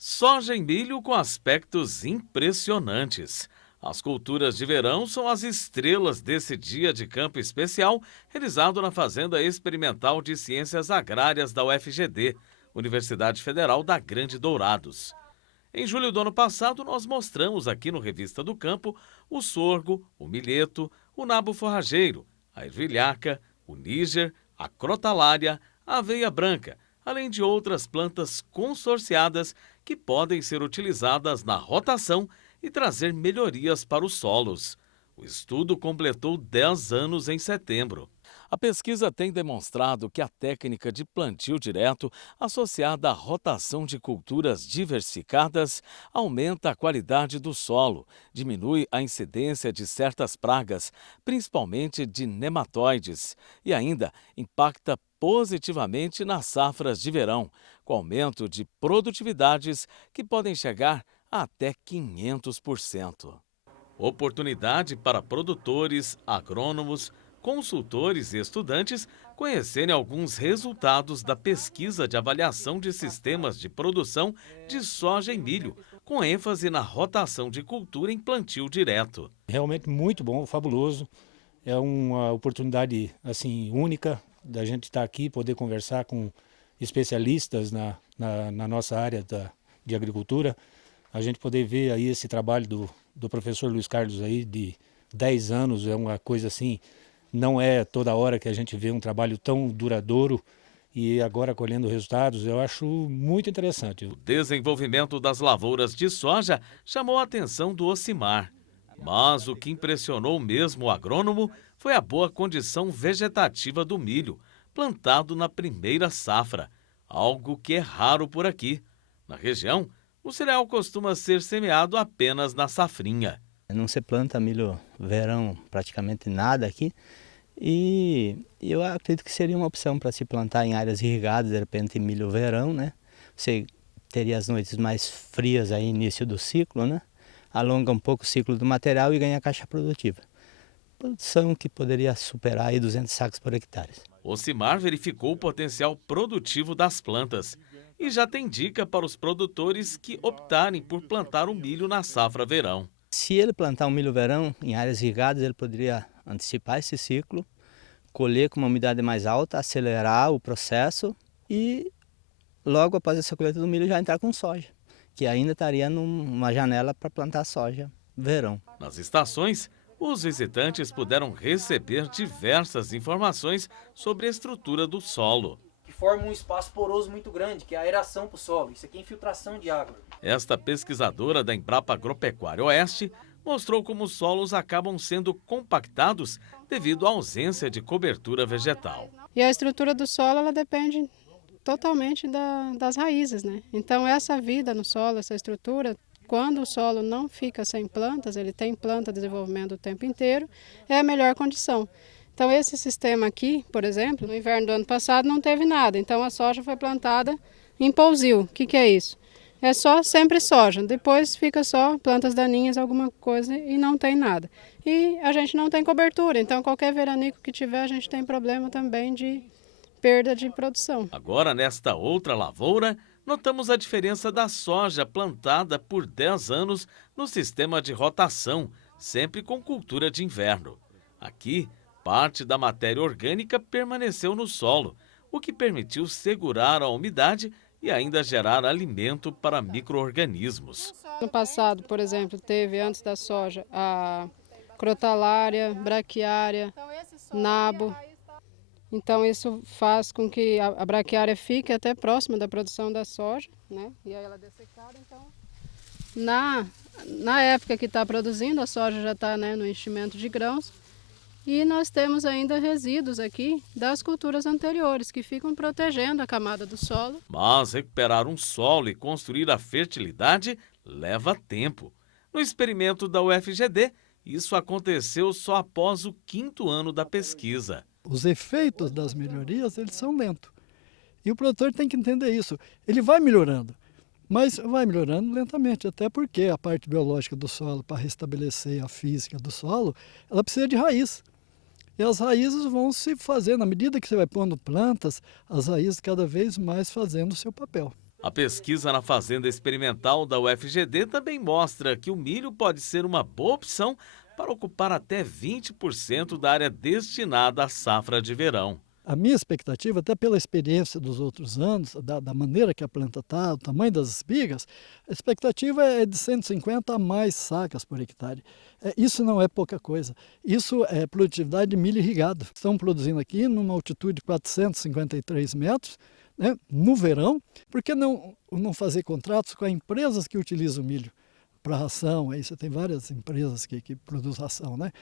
Soja e milho com aspectos impressionantes. As culturas de verão são as estrelas desse dia de campo especial realizado na Fazenda Experimental de Ciências Agrárias da UFGD, Universidade Federal da Grande Dourados. Em julho do ano passado, nós mostramos aqui no Revista do Campo o sorgo, o milheto, o nabo forrageiro, a ervilhaca, o níger, a crotalária, a aveia branca, além de outras plantas consorciadas que podem ser utilizadas na rotação e trazer melhorias para os solos. O estudo completou 10 anos em setembro. A pesquisa tem demonstrado que a técnica de plantio direto, associada à rotação de culturas diversificadas, aumenta a qualidade do solo, diminui a incidência de certas pragas, principalmente de nematóides, e ainda impacta positivamente nas safras de verão, com aumento de produtividades que podem chegar a até 500%. Oportunidade para produtores, agrônomos, consultores e estudantes conhecerem alguns resultados da pesquisa de avaliação de sistemas de produção de soja e milho, com ênfase na rotação de cultura em plantio direto. Realmente muito bom, fabuloso. É uma oportunidade assim única da gente estar aqui, poder conversar com especialistas na nossa área de agricultura. A gente poder ver aí esse trabalho do professor Luiz Carlos aí de 10 anos, é uma coisa assim, não é toda hora que a gente vê um trabalho tão duradouro e agora colhendo resultados, eu acho muito interessante. O desenvolvimento das lavouras de soja chamou a atenção do Ocimar. Mas o que impressionou mesmo o agrônomo foi a boa condição vegetativa do milho, plantado na primeira safra, algo que é raro por aqui. Na região, o cereal costuma ser semeado apenas na safrinha. Não se planta milho verão praticamente nada aqui e eu acredito que seria uma opção para se plantar em áreas irrigadas, de repente milho verão, né? Você teria as noites mais frias aí início do ciclo, né? Alonga um pouco o ciclo do material e ganha caixa produtiva. Produção que poderia superar aí 200 sacos por hectare. Ocimar verificou o potencial produtivo das plantas e já tem dica para os produtores que optarem por plantar o milho na safra verão. Se ele plantar um milho verão em áreas irrigadas, ele poderia antecipar esse ciclo, colher com uma umidade mais alta, acelerar o processo e logo após essa colheita do milho já entrar com soja, que ainda estaria numa janela para plantar soja verão. Nas estações, os visitantes puderam receber diversas informações sobre a estrutura do solo. Que forma um espaço poroso muito grande, que é a aeração para o solo. Isso aqui é infiltração de água. Esta pesquisadora da Embrapa Agropecuária Oeste mostrou como os solos acabam sendo compactados devido à ausência de cobertura vegetal. E a estrutura do solo ela depende totalmente das raízes, né? Então essa vida no solo, essa estrutura, quando o solo não fica sem plantas, ele tem planta desenvolvendo o tempo inteiro, é a melhor condição. Então esse sistema aqui, por exemplo, no inverno do ano passado não teve nada, então a soja foi plantada em pousio. O que é isso? É só sempre soja, depois fica só plantas daninhas, alguma coisa e não tem nada. E a gente não tem cobertura, então qualquer veranico que tiver a gente tem problema também de perda de produção. Agora, nesta outra lavoura, notamos a diferença da soja plantada por 10 anos no sistema de rotação, sempre com cultura de inverno. Aqui, parte da matéria orgânica permaneceu no solo, o que permitiu segurar a umidade e ainda gerar alimento para micro-organismos. No passado, por exemplo, teve antes da soja a crotalária, braquiária, nabo. Então isso faz com que a braquiária fique até próxima da produção da soja, né? E aí ela é dessecada, então na época que está produzindo, a soja já está, né, no enchimento de grãos. E nós temos ainda resíduos aqui das culturas anteriores, que ficam protegendo a camada do solo. Mas recuperar um solo e construir a fertilidade leva tempo. No experimento da UFGD, isso aconteceu só após o 5º ano da pesquisa. Os efeitos das melhorias, eles são lentos. E o produtor tem que entender isso. Ele vai melhorando, mas vai melhorando lentamente, até porque a parte biológica do solo, para restabelecer a física do solo, ela precisa de raiz. E as raízes vão se fazendo, à medida que você vai pondo plantas, as raízes cada vez mais fazendo o seu papel. A pesquisa na fazenda experimental da UFGD também mostra que o milho pode ser uma boa opção para ocupar até 20% da área destinada à safra de verão. A minha expectativa, até pela experiência dos outros anos, da maneira que a planta está, o tamanho das espigas, a expectativa é de 150 a mais sacas por hectare. Isso não é pouca coisa. Isso é produtividade de milho irrigado. Estão produzindo aqui numa altitude de 453 metros, né, no verão. Por que não fazer contratos com as empresas que utilizam o milho para ração? Aí você tem várias empresas que produzem ração, né?